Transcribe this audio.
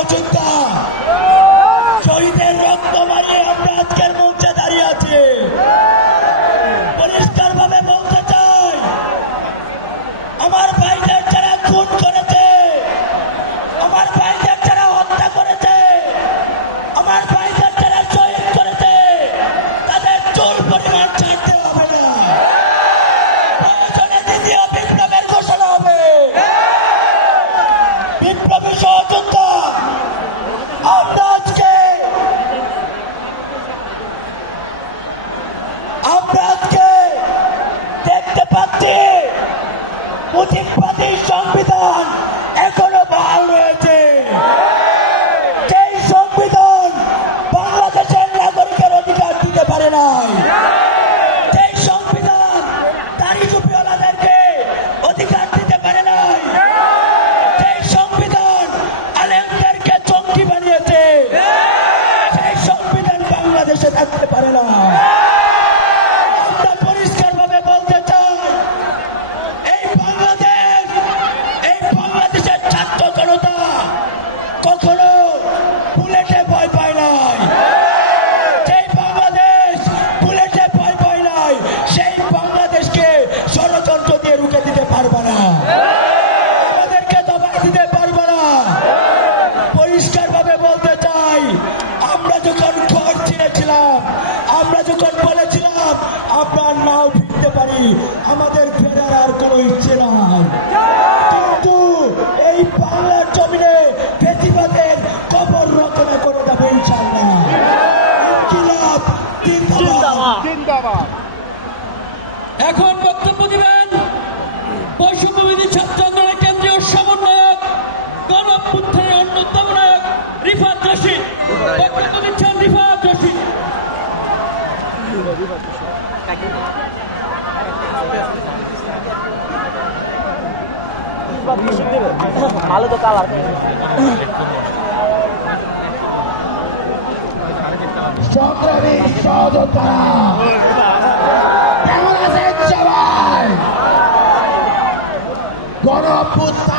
সহযোদ্ধা শহীদের রক্ত মারিয়ে আমরা আজকের মঞ্চে দাঁড়িয়ে আছি। পরিষ্কার ভাবে বলতে চাই, আমার ভাইদের যারা খুন করেছে, আমার ভাইদের যারা হত্যা করেছে, আমার ভাইদের যারা শহীদ করেছে, তাদের চুল পরিমাণ ছাড়তে হবে না। প্রয়োজনে দ্বিতীয় বিপ্লবের ঘোষণা হবে। বিপ্লবী সহযোদ্ধা আমরা আজকে দেখতে পাচ্ছি মুজিববাদী সংবিধান এখনো বহাল রয়েছে। সেই সংবিধান বাংলাদেশের নাগরিকের অধিকার দিতে পারে নাই। সেই সংবিধান দাড়ি টুপিওয়ালাদেরকে অধিকার দিতে পারে নাই। সেই সংবিধান আলেমদেরকে জঙ্গি বানিয়েছে। সেই সংবিধান বাংলাদেশে থাকতে পারে না। আমরা পরিষ্কার ভাবে বলতে চাই, এই বাংলাদেশের ছাত্র জনতা কখনো বুলেটে ভয় পায় নাই। সেই বাংলাদেশ বুলেটে ভয় পায় নাই, সেই বাংলাদেশকে ষড়যন্ত্র দিয়ে রুখে দিতে পারবে না, আমাদেরকে দবাই দিতে পারবে না। পরিষ্কার ভাবে বলতে চাই, আমরা যখন ঘর ছিঁড়েছিলাম, আমরা যখন বলেছিলাম আমরা নাও ফিরতে পারি, আমাদের ফেরার আর কোনো ইচ্ছে নাই। কিন্তু এই বাংলার জমিনে ফেসিবাদের কবর রচনা করে দেবো ইনশাআল্লাহ। ইনকিলাব জিন্দাবাদ। এখন বক্তব্য দিবেন বৈষম্যবিরোধী ছাত্র আন্দোলনের কেন্দ্রীয় সমন্বয়ক, গণঅভ্যুত্থানের অন্যতম নায়ক রিফাত রশিদ। বক্তব্য দিচ্ছেন রিফাত রশিদ। ভালো তো কালার সংগ্রামী সহযোদ্ধারা কেমন আছেন সবাই? গণঅভ্যুত্থান